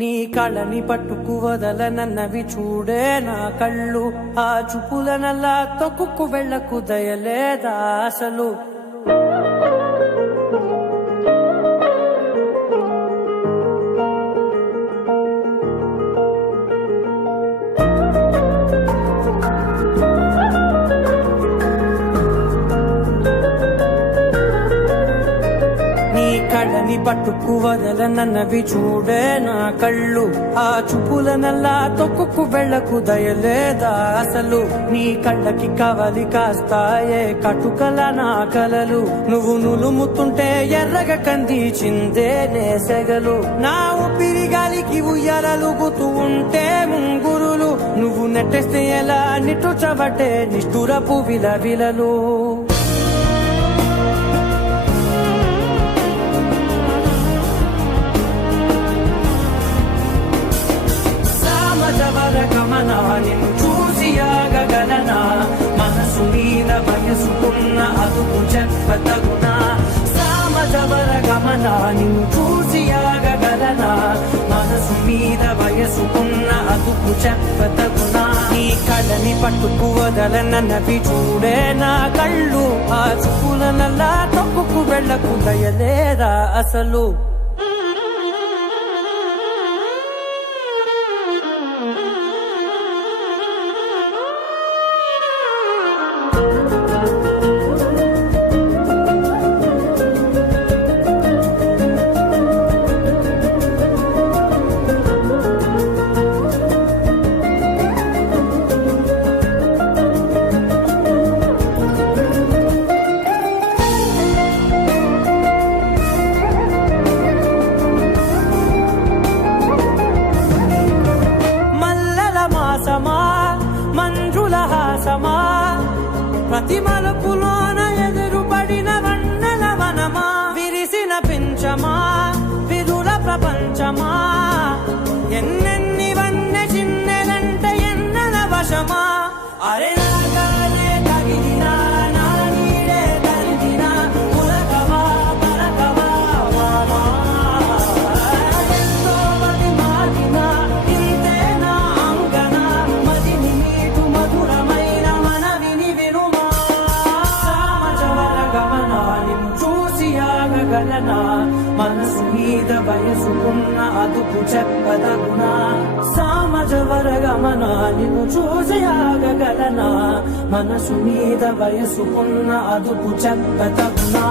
నీ కళ్ళని పట్టుకు వదలనన్నవి చూడే నా కళ్ళు, ఆ చూపులనల్లా తొక్కుకు వెళ్ళకు దయలేదా అసలు. కళ్ళని పట్టుకు వదలనన్నవి చూడే నా కళ్ళు, ఆ చూపులనల్లా తొక్కుకు వెళ్ళకు దయలేదా అసలు. నీ కళ్ళకి కవలి కాస్తాయే కటుకల నా కలలు, నువ్వు నులుముతుంటే ఎర్రగా కందిచిందే నేసెగలు. నా ఊపిరి గాలికి ఉయ్యాలలుగుతూ ఉంటే ముంగురులు, నువ్వు నెట్టేస్తే ఎలా నిట్టుచబట్టే నిష్ఠురపు విలవిలలు. గమనా నిన్ను చూసి ఆగగలనా, మనసు మీద వయసుకున్న అదుపు చెప్పతగునా. సామజవర గమనా నిన్ను చూసి ఆగగలనా, మనసు మీద వయసుకున్న అదుపు చెప్పతగునా. నీ కళ్ళని పట్టుకు వదలనన్నవి చూడే నా కళ్ళు, ఆ చూపులనల్లా తొక్కుకు వెళ్ళకు దయలేదా అసలు. మంజుల హాసమా, ప్రతి మలుపులోన ఎదురుపడిన వన్నెల వనమా, విరిసిన పించమా విరుల ప్రపంచమా, ఎన్నెన్ని వన్నె చిన్నెలంటే ఎన్నెల వశమా. అరే నాగానే తగిలినా నా నీడే తరిదినా, పులకవా పలకవా మామా, ఎంతో మతి మాటినా ఇంతే నా అంగన, మదిని మీటు మధురమైన మనవిని వినుమా. సామజవర గమనా నిన్ను చూసి ఆగగలనా, మనసు మీద వయసుకున్న అదుపు చెప్పదగునా. సామజవర గమనా నిన్ను చూసి ఆగగలనా, మనసు మీద వయసుకున్న అదుపు చెప్పదగునా.